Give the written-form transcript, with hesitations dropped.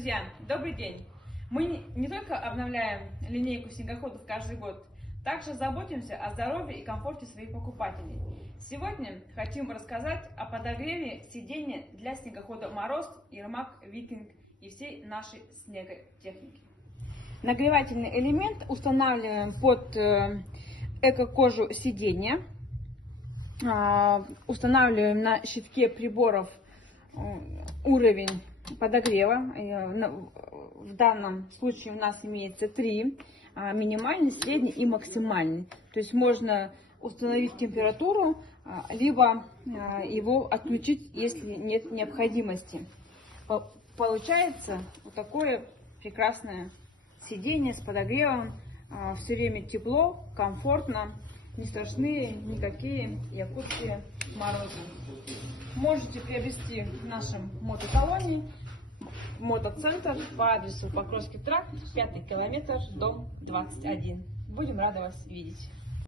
Друзья, добрый день! Мы не только обновляем линейку снегоходов каждый год, также заботимся о здоровье и комфорте своих покупателей. Сегодня хотим рассказать о подогреве сидения для снегохода Мороз, Ермак, Викинг и всей нашей снеготехники. Нагревательный элемент устанавливаем под эко-кожу сидения. Устанавливаем на щитке приборов уровень подогрева. В данном случае у нас имеется 3: минимальный, средний и максимальный. То есть можно установить температуру, либо его отключить, если нет необходимости. Получается вот такое прекрасное сиденье с подогревом. Все время тепло, комфортно, не страшны никакие якутские морозы. Можете приобрести в нашем мотосалоне мотоцентр по адресу Покровский тракт, 5 километр, дом 21. Будем рады вас видеть.